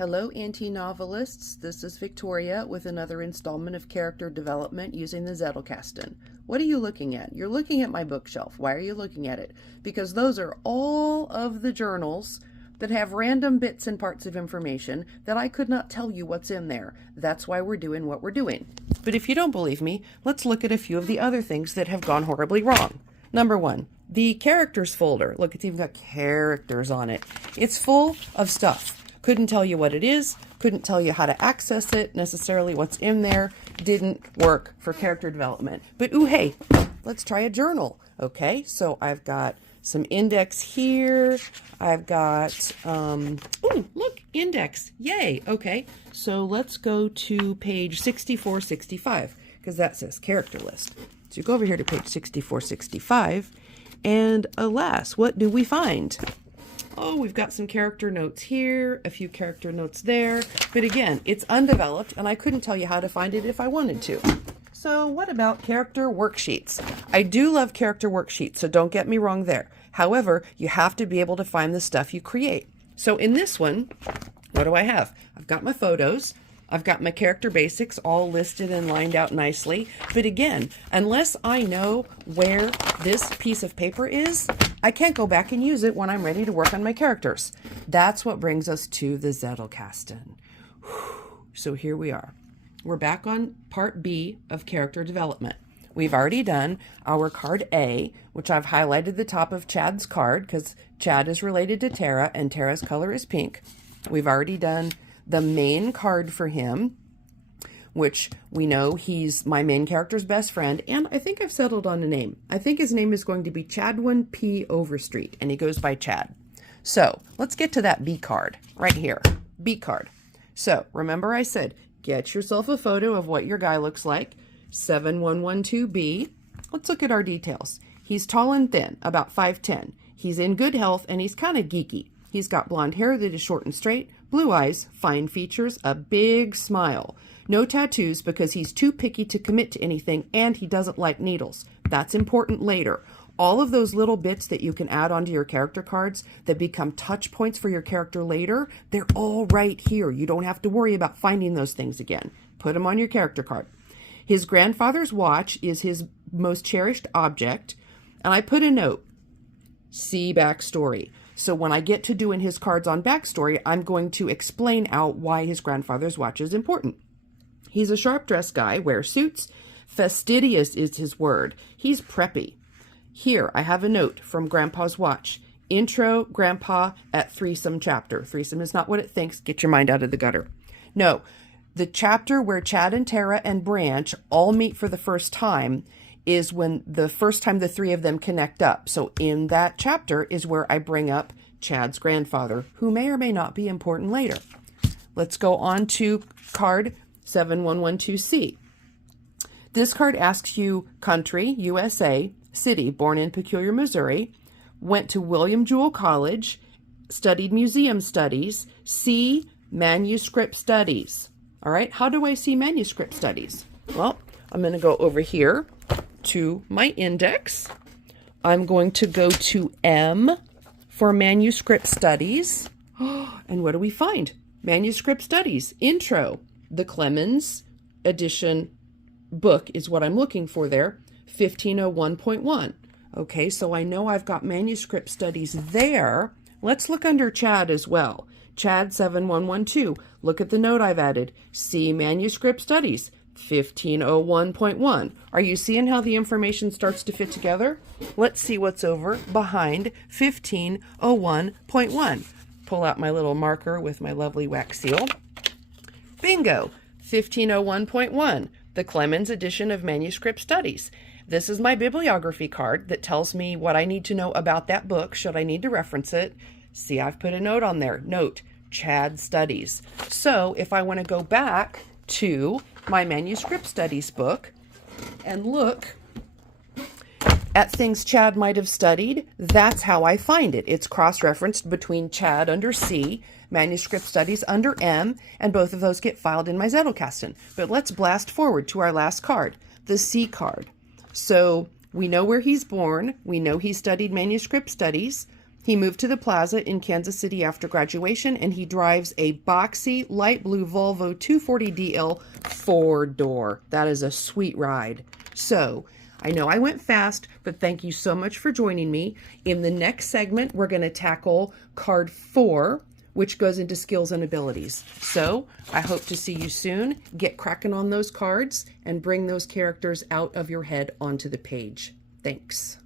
Hello, Antinovelists. This is Victoria with another installment of character development using the Zettelkasten. What are you looking at? You're looking at my bookshelf. Why are you looking at it? Because those are all of the journals that have random bits and parts of information that I could not tell you what's in there. That's why we're doing what we're doing. But if you don't believe me, let's look at a few of the other things that have gone horribly wrong. Number one, the characters folder. Look, it's even got characters on it. It's full of stuff. Couldn't tell you what it is, couldn't tell you how to access it, necessarily what's in there, didn't work for character development. But ooh, hey, let's try a journal. Okay, so I've got some index here. I've got, ooh, look, index, yay. Okay, so let's go to page 6465, because that says character list. So you go over here to page 6465, and alas, what do we find? Oh, we've got some character notes here, a few character notes there, but again, it's undeveloped and I couldn't tell you how to find it if I wanted to. So what about character worksheets? I do love character worksheets, so don't get me wrong there. However, you have to be able to find the stuff you create. So in this one, what do I have? I've got my photos. I've got my character basics all listed and lined out nicely. But again, unless I know where this piece of paper is, I can't go back and use it when I'm ready to work on my characters. That's what brings us to the Zettelkasten. So here we are. We're back on part B of character development. We've already done our card A, which I've highlighted the top of Chad's card because Chad is related to Tara and Tara's color is pink. We've already done the main card for him, which we know he's my main character's best friend, and I think I've settled on a name. I think his name is going to be Chadwin P. Overstreet, and he goes by Chad. So let's get to that B card right here, B card. So remember I said, get yourself a photo of what your guy looks like, 7112B. Let's look at our details. He's tall and thin, about 5'10". He's in good health, and he's kind of geeky. He's got blonde hair that is short and straight, blue eyes, fine features, a big smile. No tattoos because he's too picky to commit to anything and he doesn't like needles. That's important later. All of those little bits that you can add onto your character cards that become touch points for your character later, they're all right here. You don't have to worry about finding those things again. Put them on your character card. His grandfather's watch is his most cherished object, and I put a note, see backstory. So when I get to doing his cards on backstory, I'm going to explain out why his grandfather's watch is important. He's a sharp-dressed guy, wears suits. Fastidious is his word. He's preppy. Here, I have a note from Grandpa's watch. Intro, Grandpa at threesome chapter. Threesome is not what it thinks. Get your mind out of the gutter. No, the chapter where Chad and Tara and Branch all meet for the first time is when the first time the three of them connect up. So in that chapter is where I bring up Chad's grandfather, who may or may not be important later. Let's go on to card 7112C. This card asks you country, USA, city, born in Peculiar, Missouri, went to William Jewell College, studied museum studies, C, manuscript studies. All right, how do I see manuscript studies? Well, I'm going to go over here to my index. I'm going to go to M for manuscript studies. And what do we find? Manuscript studies, intro. The Clemens edition book is what I'm looking for there, 1501.1. Okay, so I know I've got manuscript studies there. Let's look under Chad as well. Chad 7112. Look at the note I've added. See manuscript studies, 1501.1. Are you seeing how the information starts to fit together? Let's see what's over behind 1501.1. Pull out my little marker with my lovely wax seal. Bingo! 1501.1, the Clemens edition of Manuscript Studies. This is my bibliography card that tells me what I need to know about that book should I need to reference it. See, I've put a note on there. Note, Chad Studies. So if I want to go back to my Manuscript Studies book and look at things Chad might have studied, that's how I find it. It's cross-referenced between Chad under C, Manuscript Studies under M, and both of those get filed in my Zettelkasten. But let's blast forward to our last card, the C card. So we know where he's born. We know he studied manuscript studies. He moved to the Plaza in Kansas City after graduation, and he drives a boxy light blue Volvo 240DL 4-door. That is a sweet ride. So, I know I went fast, but thank you so much for joining me. In the next segment, we're going to tackle card 4, which goes into skills and abilities. So, I hope to see you soon. Get cracking on those cards and bring those characters out of your head onto the page. Thanks.